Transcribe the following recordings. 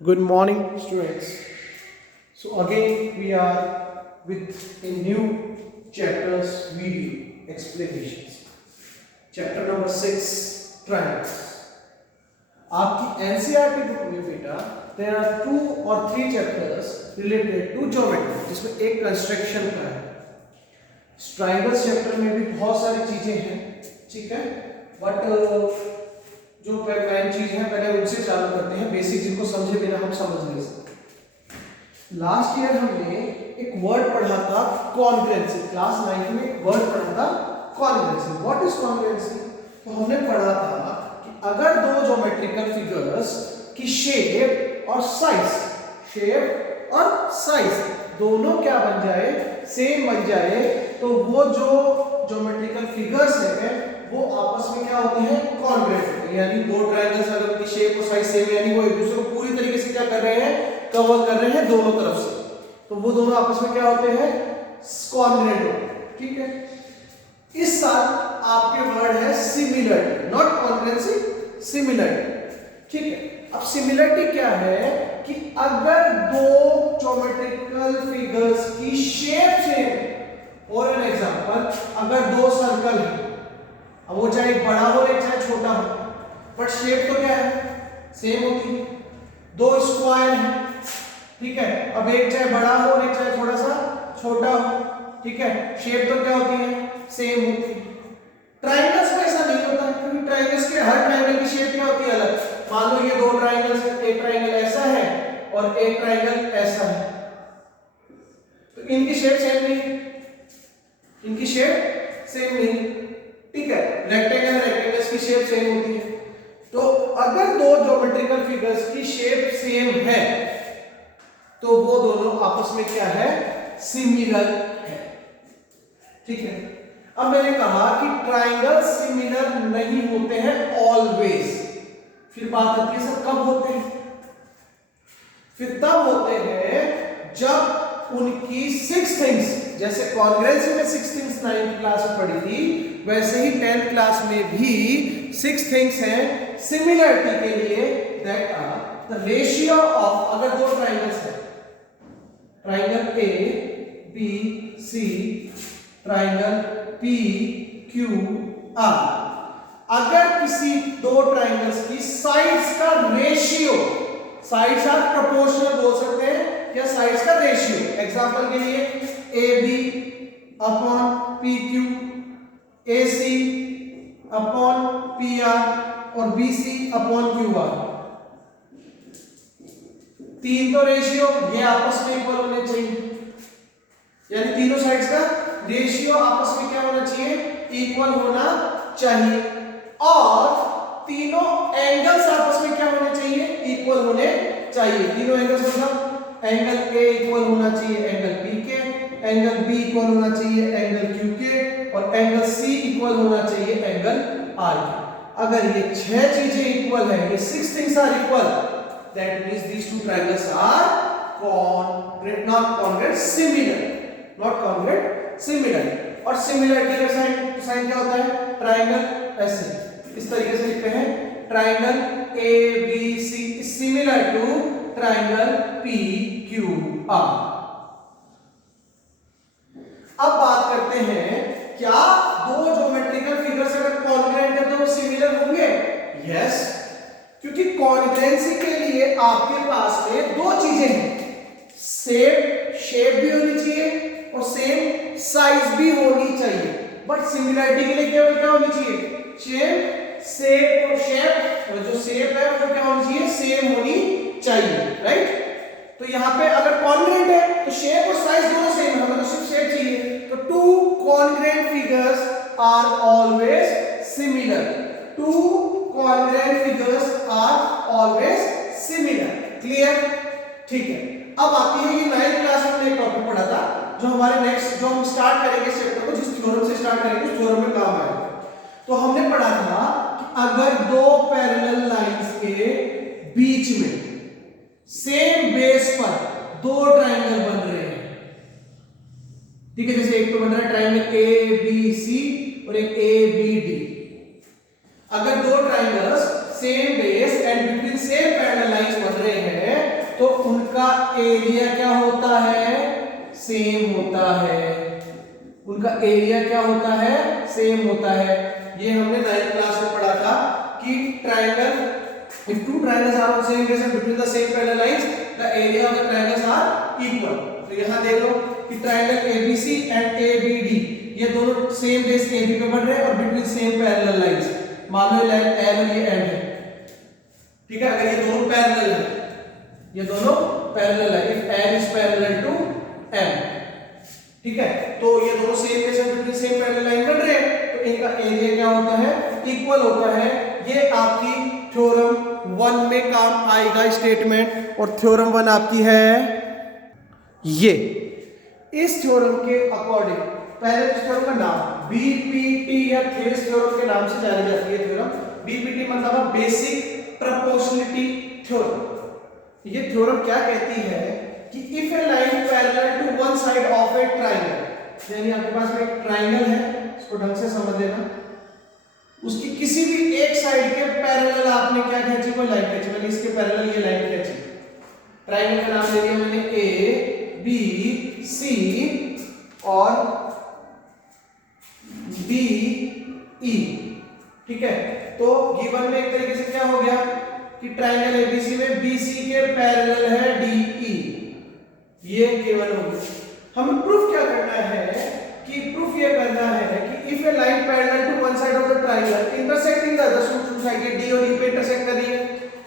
Good morning, students. So again we are with a new chapters video explanations. Chapter number 6 triangles. आपकी NCERT book में बेटा there are 2 or 3 chapters related to geometry जिसमें एक construction का है. Triangles chapter में भी बहुत सारी चीजें हैं, ठीक है, बट जो मेन चीज है पहले उनसे चालू करते हैं. बेसिक जिनको समझे बिना हम समझ नहीं सकते. लास्ट ईयर हमने एक वर्ड पढ़ा था कॉन्ग्रुएंसी. क्लास 9 में एक वर्ड पढ़ा था कॉन्ग्रुएंसी. What is congruency? तो हमने पढ़ा था कि अगर दो ज्योमेट्रिकल फिगर्स की शेप और साइज दोनों क्या बन जाए, सेम बन जाए, तो वो जो ज्योमेट्रिकल फिगर्स है वो आपस में क्या होते हैं, कॉन्ग्रुएंट होते हैं. यानी दो ट्रायंगल्स अगर उनकी शेप और साइज सेम है, यानी वो एक दूसरे को पूरी तरीके से क्या कर रहे हैं, कवर कर रहे हैं दोनों तरफ से, तो वो दोनों आपस में क्या होते हैं, कॉन्ग्रुएंट होते हैं. ठीक है. इस साल आपके वर्ड है सिमिलरिटी, नॉट कॉन्ग्रुएंसी, सिमिलरिटी. ठीक है. अब सिमिलरिटी क्या है कि अगर दो ज्योमेट्रिकल फिगर्स की शेप सेम, और एन एग्जांपल, अगर दो सर्कल है, अब वो चाहे बड़ा हो या चाहे छोटा हो, बट शेप तो क्या है, सेम होती है. दो स्क्वायर है, ठीक है, अब एक चाहे बड़ा हो और एक चाहे थोड़ा सा छोटा हो, ठीक है, शेप तो क्या होती है, सेम होती है. ट्रायंगल्स में ऐसा नहीं होता, क्योंकि ट्रायंगल्स के हर ट्रायंगल की शेप क्या होती है, अलग. मान लो ये दो ट्रायंगल्स है, एक ट्रायंगल ऐसा है और एक ट्रायंगल ऐसा है, तो इनकी शेप सेम नहीं, इनकी शेप सेम नहीं. ठीक है. रेक्टेंगल्स की शेप सेम होती है. तो अगर दो ज्योमेट्रिकल फिगर्स की शेप सेम है तो वो दोनों आपस में क्या है, सिमिलर है. ठीक है. अब मैंने कहा कि ट्रायंगल सिमिलर नहीं होते हैं ऑलवेज. फिर बात आती है सर कब होते हैं? फिर तब होते हैं जब उनकी 6 थिंग्स, जैसे कॉन्ग्रुएंसी में 6 थिंग्स 9th क्लास में पढ़ी थी, वैसे ही 10th क्लास में भी 6 थिंग्स हैं सिमिलरिटी के लिए. That are the ratio of, अगर दो ट्रायंगल्स हैं, triangle A B C, triangle P Q R, अगर किसी दो ट्रायंगल्स की साइड्स का रेशियो, साइड्स आर प्रोपोर्शनल बोल सकते हैं, या साइड्स का रेशियो. एग्जांपल के लिए A B upon P Q, A C upon P R और B C upon Q R. तीन तो रेशियो ये आपस में इक्वल होने चाहिए, यानी तीनों साइड्स का रेशियो आपस में क्या होना चाहिए, इक्वल होना चाहिए. और तीनों एंगल्स आपस में क्या होने चाहिए, इक्वल होने चाहिए. तीनों एंगल्स मतलब एंगल ए इक्वल होना चाहिए एंगल बी के, एंगल बी इक्वल होना चाहिए एंगल क्यू के, और एंगल सी इक्वल होना चाहिए एंगल आर के. अगर ये 6 चीजें इक्वल है, ये 6 things are equal, that means these two triangles are congruent, not congruent, similar, not congruent, similar. और सिमिलरिटी का साइन क्या होता है, ट्रायंगल ऐसे इस तरीके से लिखते हैं, triangle A B C similar to triangle P Q R. अब बात करते हैं, क्या दो ज्योमेट्रिकल फिगर्स अगर कॉन्ग्रुएंट है तो वो सिमिलर होंगे? यस, क्योंकि कॉन्ग्रुएंसी के लिए आपके पास में दो चीजें हैं, शेप भी होनी चाहिए और सेम साइज भी होनी चाहिए. बट सिमिलरिटी के लिए केवल क्या होनी चाहिए, शेप और जो शेप है वो क्या होनी चाहिए, सेम होनी चाहिए. राइट. तो यहाँ पे अगर कॉन्ग्रुएंट है तो शेप और साइज दोनों सेम है, मतलब सिर्फ शेप चाहिए. तो two congruent figures are always similar. Two congruent figures are always similar. Clear? ठीक है. अब आती है ये 9th क्लास में हमने एक टॉपिक पढ़ा था, जो हमारे नेक्स्ट, जो हम स्टार्ट करेंगे इस चैप्टर को, जिस थ्योरम से स्टार्ट करेंगे उस थ्योरम में काम आएगा. तो हमने पढ़ा था कि अगर दो पैरेलल लाइंस के बीच में सेम बेस पर दो ट्रायंगल बन रहे हैं, ठीक है, जैसे एक तो बन रहा है ट्रायंगल ए बी सी और एक ए बी डी. अगर दो triangles same base and between same parallel lines बन रहे हैं उनका एरिया क्या होता है, सेम होता है। उनका एरिया क्या होता है, सेम होता है। ये हमने 9th क्लास में पढ़ा था कि triangle, if two triangles are on same base and between the same parallel lines the area of the triangles are equal। तो यहाँ देख लो कि ट्रायंगल ABC एंड ABD ये दोनों सेम बेस AB पे बन रहे हैं और बिटवीन सेम पैरेलल लाइंस। मान लो ये लाइन L और ये एंड है, ठीक है। अगर ये दोनों पैरेलल है, ये दोनों पैरेलल है, if N is parallel to M, ठीक है, तो ये दोनों same base and between same parallel line बन रहे हैं, तो इनका एरिया क्या होता है, इक्वल होता है। ये आपकी थ्योरम 1 में काम आएगा स्टेटमेंट। और थ्योरम 1 आपकी है ये। इस थ्योरम के अकॉर्डिंग पहले इस थ्योरम का नाम बीपीटी या थेरेस थ्योरम के नाम से जानी जाती है। थ्योरम बीपीटी मतलब बेसिक प्रोपोर्शनलिटी थ्योरम। ये थ्योरम क्या कहती है कि if a line parallel to one side of a triangle, यानी आपके पास में एक ट्रायंगल है, इसको ढंग से समझ लेना, उसकी किसी भी एक साइड के पैरेलल आपने क्या खींची, कोई लाइन खींची, मैंने इसके पैरेलल ये लाइन खींची, ट्रायंगल का नाम ले लिया मैंने ए बी सी और डी ई, ठीक है। तो गिवन में एक तरीके से क्या हो गया कि ट्रायंगल एबीसी में बीसी के पैरेलल है डीई, ये गिवन हो गया। हमें प्रूफ क्या करना है कि प्रूफ ये करना है कि if a line parallel to one side of the triangle intersecting the other two side, ये डी और ई पे इंटरसेक्ट कर रही है,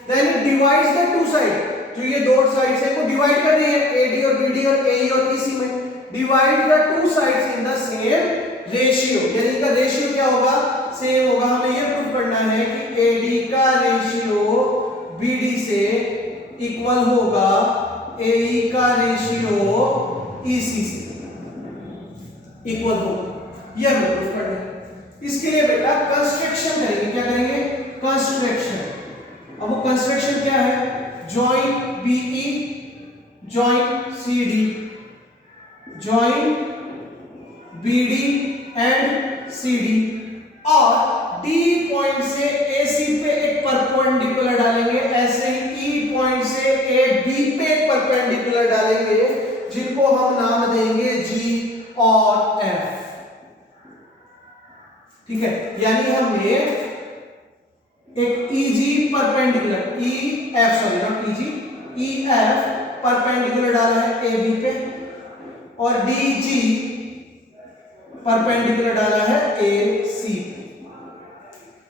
then it divides the two side, जो ये दो साइड्स है वो डिवाइड कर रही है, एडी और बीडी और एई और ईसी में, divide the two sides in the same ratio, यानी इनका रेशियो क्या होगा, सेम होगा। हमें ये प्रूफ करना है कि एडी का रेशियो बीडी से इक्वल होगा एई का रेशियो ईसी से इक्वल होगा, यह हमें प्रूफ करना है। इसके लिए बेटा कंस्ट्रक्शन करेंगे, क्या करेंगे, कंस्ट्रक्शन। अब वो कंस्ट्रक्शन क्या है, joint BE joint CD, joint BD and CD, और डी पॉइंट से एसी पे एक परपेंडिकुलर डालेंगे, ऐसे ही ई पॉइंट से ए बी पे एक परपेंडिकुलर डालेंगे, जिनको हम नाम देंगे जी और एफ, ठीक है। यानी हमने एक easy perpendicular E F, sorry not easy, E F perpendicular डाला है ए बी पे, और डी जी परपेंडिकुलर डाला है ए सी पे।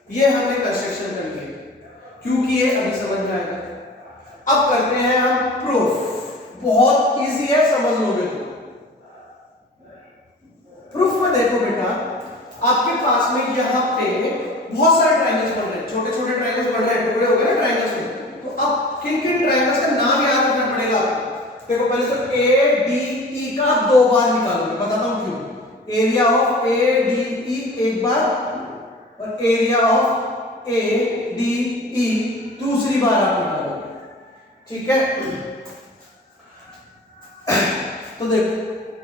ये हमने कंस्ट्रक्शन कर लिया, क्योंकि ये अभी समझ में आएगा। अब करते हैं हम प्रूफ, बहुत इजी है, समझ लोगे तो। प्रूफ में देखो बेटा, आपके पास में यहाँ पे बहुत सारे ट्रायंगल्स बन रहे हैं, छोटे छोटे ट्रायंगल्स बन रहे हैं, टुकड़े हो गए ना ट्रायंगल्स में। तो अब किन किन ट्रायंगल्स का नाम याद रखना पड़ेगा। देखो पहले तो ए डी ई का 2 बार निकालोगे, बताता हूं क्यों। Area of A D E एक बार, और area of A D E दूसरी बार आप निकालोगे, ठीक है। तो देखो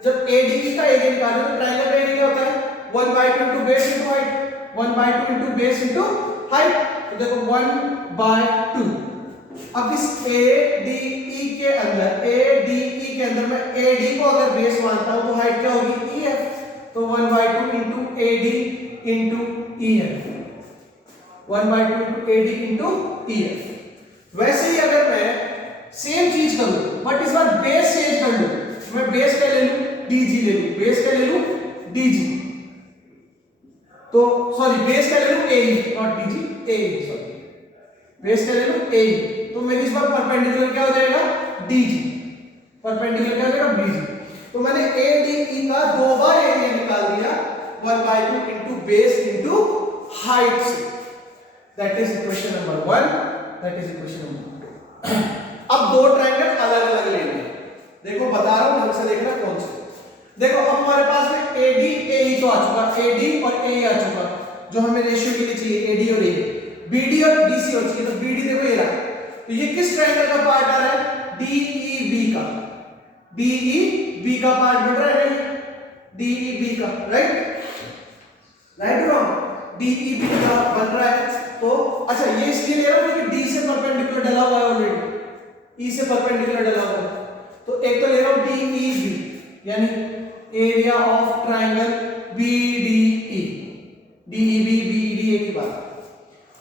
जब ए डी ई का एरिया निकालो तो ट्रायंगल का एरिया क्या होता है, 1/2 into base into height, 1/2 into base into height। तो देखो 1/2। अब इस ADE के अंदर मैं AD को अगर बेस मानता हूं तो हाइट क्या होगी, EF। तो 1/2 into AD into EF, 1/2 into AD into EF। वैसे ही अगर मैं सेम चीज करूं बट इस बार बेस चेंज कर लूं, मैं बेस क्या ले लूं, DG ले लूं, बेस क्या ले लूं, DG, तो सॉरी बेस क्या ले लूं, AE not DG, AE, sorry base क्या ले लूं, AE। तो मेरी इस बार परपेंडिकुलर क्या हो जाएगा, DG, परपेंडिकुलर क्या हो जाएगा, DG। तो मैंने ADE का 2 बार एरिया निकाल दिया, 1/2 into base into height से। That is equation number 1, that is equation number 2। अब दो ट्रायंगल अलग अलग लेंगे, देखो बता रहा हूं ढंग से देखना कौन से। देखो अब हमारे पास में AD AE तो आ चुका, AD और AE आ चुका, जो हमें रेशियो के लिए चाहिए AD और AE, BD और DC हो चाहिए। तो BD देखो ये रहा, तो ये किस ट्रायंगल का पार्ट आ रहा है, DEB का, DEB का पार्ट बन रहा है, नहीं DEB का, राइट राइट रॉन्ग, DEB का बन रहा है। तो अच्छा ये इसलिए ले रहा हूं क्योंकि D से परपेंडिकुलर डला हुआ है ऑलरेडी, ई से परपेंडिकुलर डला हुआ है। तो एक तो ले रहा हूं DEB यानी area of triangle BDE, DEB BED एक ही बात।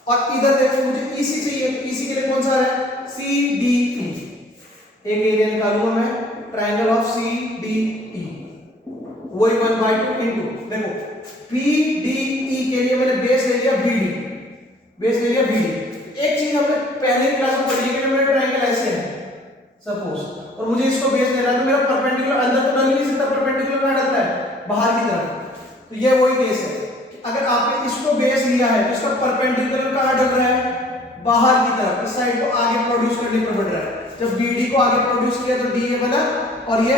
और इधर देखो मुझे EC चाहिए, तो EC के लिए कौन सा है CDE, एक एरिया निकालूंगा मैं ट्रायंगल ऑफ CDE, वही 1/2 इंटू देखो BDE के लिए मैंने बेस ले लिया BD, बेस ले लिया BD। एक चीज हमने पहले ही क्लास में पढ़ी है कि मेरा ट्रायंगल ऐसे है सपोज, और मुझे इसको बेस लेना है, तो मेरा परपेंडिकुलर अंदर तो डल नहीं सकता, परपेंडिकुलर कहां डलता है बाहर की तरफ। तो ये वही केस है कि अगर आपने इसको बेस लिया है तो इसका परपेंडिकुलर कहां डल रहा है बाहर की तरफ, इस साइड को आगे प्रोड्यूस करने पर बढ़ रहा है। जब BD को आगे प्रोड्यूस किया तो DA बना, और ये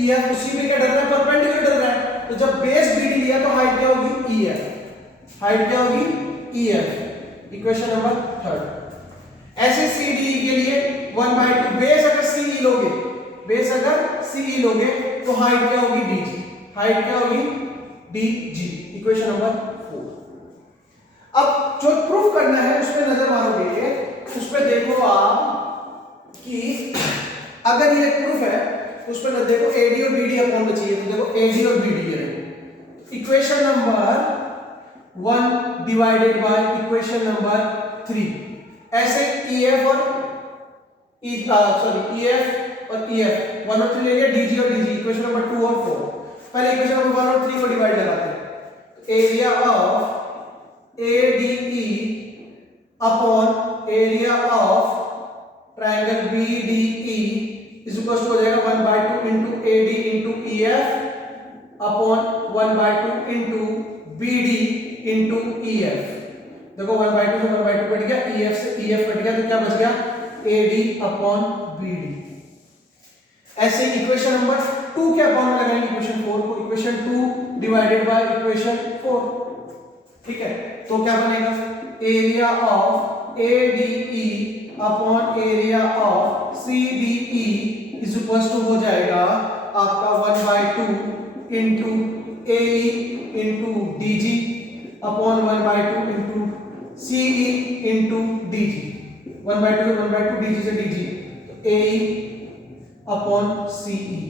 EF उसी में क्या डल रहा है परपेंडिकुलर डल रहा है। तो जब बेस BD लिया तो हाइट क्या होगी EF, हाइट क्या होगी EF, इक्वेशन नंबर 3। ऐसे CDE के लिए 1/2 बेस अगर CE लोगे, बेस अगर CE लोगे तो हाइट क्या होगी DG, हाइट क्या होगी DG, इक्वेशन नंबर 4। अब जो प्रूफ करना है उस पे नजर मारोगे, उस पे देखो आप कि अगर ये प्रूफ है उस पे देखो AD और BD अपॉन में चाहिए, तो देखो AD और BD है, equation number 1 divided by equation number 3। ऐसे EF और EF और EF 1 और 3 ले लिया, DG और DG इक्वेशन नंबर 2 और 4। पहले इक्वेशन नंबर 1 और 3 को डिवाइड लगाते हैं। Area of ADE upon area of triangle BDE is equal to हो जाएगा 1/2 into AD into EF upon 1/2 into BD into EF। देखो 1/2 से 1/2 कट गया, EF से EF कट गया, तो क्या बच गया AD अपॉन BD। ऐसे इक्वेशन नंबर 2 के अपॉन में लगाएंगे इक्वेशन 4 को, इक्वेशन 2 डिवाइडेड बाय इक्वेशन 4, ठीक है। तो क्या बनेगा area of ADE upon area of CDE is equal to हो जाएगा आपका 1/2 into AE into DG upon 1/2 into CE into DG, 1/2 DG से DG, तो AE अपॉन CE।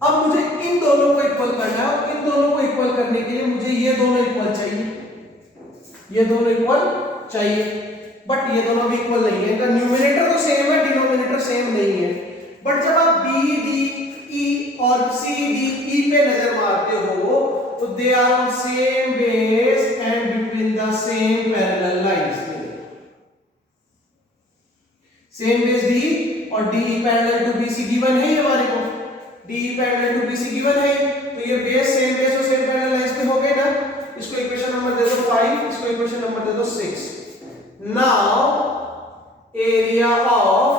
अब मुझे इन दोनों को इक्वल करना है, और इन दोनों को इक्वल करने के लिए मुझे ये दोनों इक्वल चाहिए, ये दोनों इक्वल चाहिए, बट ये दोनों भी इक्वल नहीं है, इनका न्यूमरेटर तो सेम है, डिनोमिनेटर सेम नहीं है। बट जब आप BDE और CDE पे नजर मारते हो तो they are on same base and between the same parallel lines, same base D और DE parallel to BC given है हमारे को, DE parallel to BC given है, तो ये बेस सेम बेस और सेम पैरेलल लाइंस पे हो गए ना। इसको इक्वेशन नंबर दे दो 5, इसको इक्वेशन नंबर दे दो 6। Now area of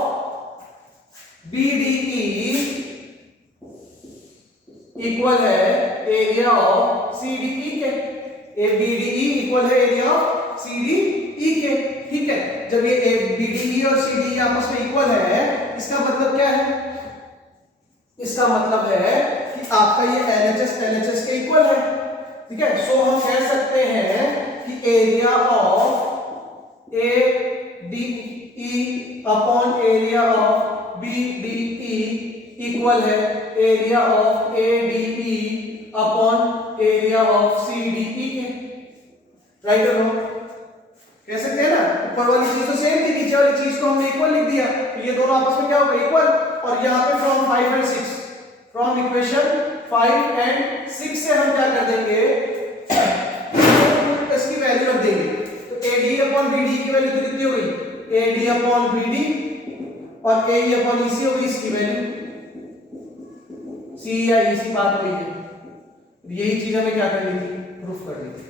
BDE equal है एरिया ऑफ CDE के, BDE इक्वल है एरिया ऑफ CDE के, ठीक है। जब ये BDE और CDE आपस में इक्वल है, इसका मतलब क्या है, इसका मतलब है कि आपका ये LHS के इक्वल है, ठीक है। सो हम कह सकते हैं कि area of ADE upon area of BDE equal है area of ADE upon area of CDE के, राइट और रॉन्ग कह सकते हैं ना। ऊपर वाली चीज तो सेम थी, नीचे वाली चीज को हमने इक्वल लिख दिया, तो ये दोनों आपस में क्या होगा इक्वल। और यहाँ पे from 5 and 6, from equation 5 and 6 से हम क्या कर देंगे, इसकी वैल्यू रख देंगे। तो AD अपॉन BD की वैल्यू कितनी हो गई, AD अपॉन BD और AE अपॉन EC हो गई, इसकी वैल्यू C या EC बात हुई है। यही चीज हमें क्या करनी थी, प्रूफ करनी थी,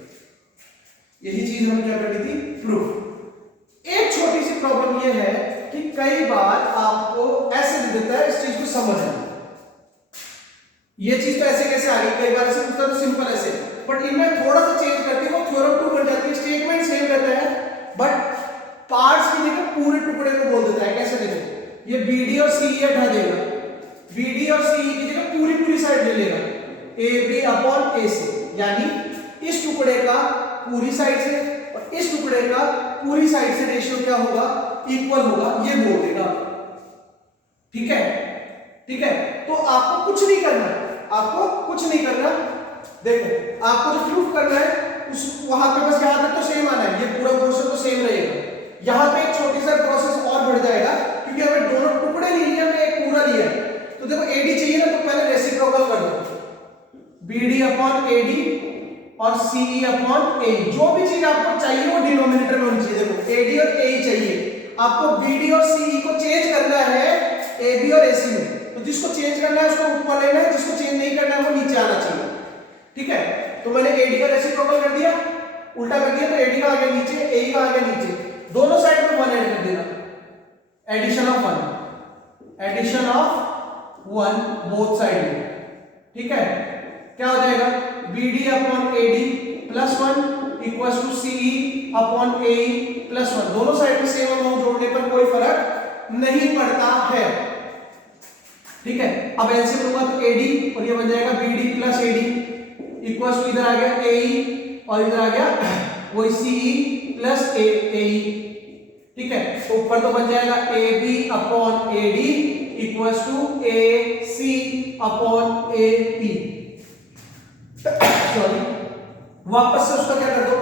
यही चीज हमें क्या करनी थी, प्रूफ। एक छोटी सी प्रॉब्लम ये है कि कई बार आपको ऐसे दे देता है, इस चीज को समझना, ये चीज तो ऐसे कैसे आ गई, कई बार ऐसे पूछता तो सिंपल ऐसे, बट इनमें थोड़ा सा चेंज करके वो थ्योरम 2 बन जाती है, स्टेटमेंट सेम रहता है बट पार्ट्स की जगह पूरे टुकड़े को बोल देता है। कैसे देखो, ये BD और CE हटा देगा, BD और CE की जगह पूरी साइड ले लेगा, AB अपॉन AC, यानी इस टुकड़े का पूरी साइड से और इस टुकड़े का पूरी साइड से रेशियो क्या होगा, इक्वल होगा, ये बोल देगा। ठीक है, ठीक है। तो आपको कुछ नहीं करना, आपको कुछ नहीं करना। देखो आपको जो प्रूफ करना है उस वहां पे बस यहां तक तो सेम आना है, ये पूरा पोर्शन तो सेम रहेगा। यहां पे एक छोटी सा प्रोसेस और बढ़ जाएगा, क्योंकि हमें दोनों टुकड़े नहीं लिए, हमें एक पूरा लिया है। तो देखो एडी चाहिए ना, तो पहले रेसिप्रोकल कर दो, बीडी अपॉन एडी और सीई अपॉन ए। जो भी चीज आपको चाहिए वो डिनोमिनेटर में होनी चाहिए। देखो एडी और ए चाहिए, आपको बीडी और सीई को चेंज करना है एबी और एसी में। तो जिसको चेंज करना है उसको ऊपर लेना है, जिसको चेंज नहीं करना है वो नीचे आना चाहिए। ठीक है, तो मैंने एडी का रेसिप्रोकल कर दिया, उल्टा कर दिया, तो एडी का आ गया नीचे, ए का आ गया नीचे, दोनों साइड में 1 ऐड कर देना, addition of 1, addition of 1 both side में। ठीक है, क्या हो जाएगा, BD upon AD plus 1 equals to CE upon AE plus 1। दोनों साइड में सेम अमाउंट जोड़ने पर कोई फर्क नहीं पड़ता है। ठीक है, अब एलसीएम लूंगा तो एडी और ये बन जाएगा BD plus AD equals to इधर आ गया एई और इधर आ गया वही सीई प्लस एई। ठीक है, तो ऊपर तो बन जाएगा AB upon AD equals to AC upon AP. Sorry, वापस से उसका क्या कर दो,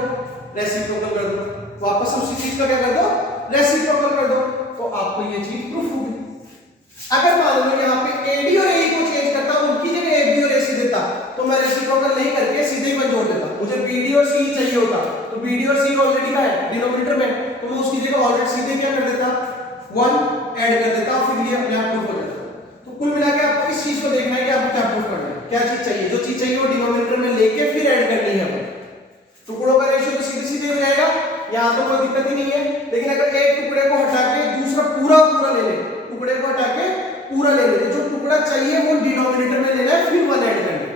रेसिप्रोकल कर दो, वापस से उसी चीज का क्या कर दो, रेसिप्रोकल कर दो, तो आपको ये चीज प्रूफ होगी। अगर मान लो यहाँ पे एडी और एई को चेंज करता, उनकी जगह एबी और एसी देता, तो मैं रेसिप्रोकल नहीं करके सीधे ही 1 जोड़ देता। मुझे बीडी और सी चाहिए होता, तो बीडी और सी ऑलरेडी का है डिनोमिनेटर में, तो मैं उसकी जगह ऑलरेडी सीधे क्या कर देता, 1 ऐड कर देता, फिर ये अपने आप प्रूफ हो जाता। तो कुल मिला के आपको इस चीज को देखना है कि आपको क्या प्रूफ करना है, क्या चीज चाहिए। जो चीज चाहिए वो डिनोमिनेटर में लेके फिर ऐड करनी है। टुकड़ों का रेशियो तो सीधे सीधे हो जाएगा, यहाँ तो कोई दिक्कत ही नहीं है। लेकिन अगर एक टुकड़े को हटा के दूसरा पूरा पूरा ले ले, टुकड़े को हटा के पूरा ले ले, जो टुकड़ा चाहिए वो डिनोमिनेटर में लेना है, फिर 1 ऐड करना है।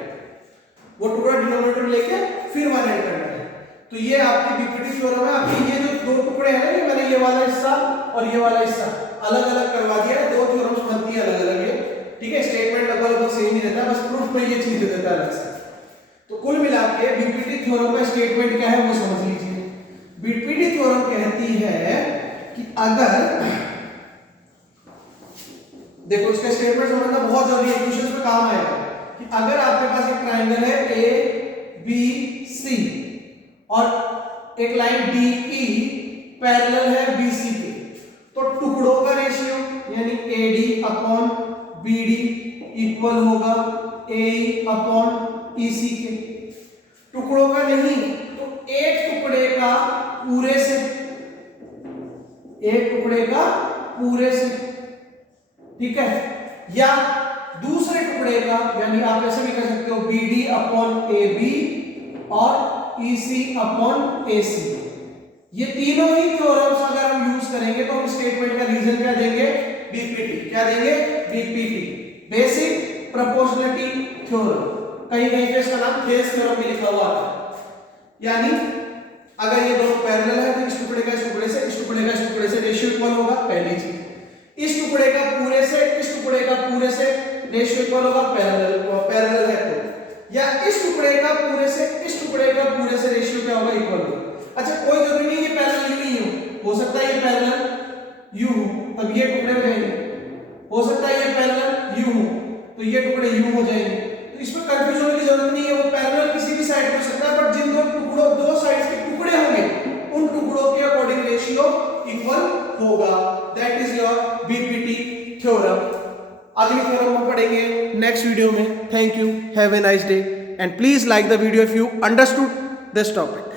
वो टुकड़ा डिनोमिनेटर में लेके फिर 1 ऐड करना है। तो ये आपकी बीपीटी थ्योरम है। आपके ये जो दो टुकड़े हैं ना, मैंने ये वाला हिस्सा और ये वाला हिस्सा अलग अलग करवा दिया है, दो थ्योरम्स बनती है अलग अलग है। ठीक है, स्टेटमेंट लगभग सेम ही रहता है, बस प्रूफ में ये चीज दे देता है अलग से। तो कुल मिला के बीपीटी थ्योरम का स्टेटमेंट क्या है वो समझ लीजिए। बीपीटी थ्योरम कहती है कि अगर, देखो इसका स्टेटमेंट समझना बहुत जरूरी है, क्वेश्चन में काम आएगा, कि अगर आपके पास एक ट्रायंगल है ए बी सी और एक लाइन डी ई पैरेलल है बीसी के, तो टुकड़ों का रेशियो यानी एडी अपॉन बीडी इक्वल होगा ए अपॉन ईसी के। टुकड़ों का नहीं तो एक टुकड़े का पूरे से, एक टुकड़े का पूरे से। ठीक है, या दूसरे टुकड़े का, यानी आप ऐसे भी कर सकते हो बीडी अपॉन ए बी और ईसी अपॉन एसी। ये तीनों ही थ्योरम्स अगर हम यूज करेंगे तो हम स्टेटमेंट का रीजन क्या देंगे, बीपीटी। क्या देंगे, बीपीटी, बेसिक प्रोपोर्शनलिटी थ्योरम। कहीं कहीं पे इसका नाम थेस थ्योरम भी लिखा हुआ है। यानी अगर ये दोनों पैरेलल है तो इस टुकड़े का इस टुकड़े से, इस टुकड़े का इस टुकड़े से रेशियो इक्वल होगा, पहली चीज। इस टुकड़े का पूरे से, इस टुकड़े का पूरे से रेशियो इक्वल होगा, पैरेलल है तो। या इस टुकड़े का पूरे से, इस टुकड़े का पूरे से रेशियो क्या होगा, इक्वल होगा। अच्छा, कोई जरूरी नहीं ये पैरेलल यू नहीं हो सकता है ये पैरेलल यू, तब ये टुकड़े हो जाएंगे। हो सकता है ये पैरेलल यू, तो ये टुकड़े यू हो जाएंगे। तो इसमें कंफ्यूज होने की जरूरत नहीं है, वो पैरेलल किसी भी साइड पे हो सकता है, बट जिन दो टुकड़ों, दो साइड्स के टुकड़े होंगे उन टुकड़ों के अकॉर्डिंग रेशियो इक्वल होगा। That is your BPT theorem. अगली थ्योरम हम पढ़ेंगे नेक्स्ट वीडियो में। Thank you, have a nice day and please like the video if you understood this topic.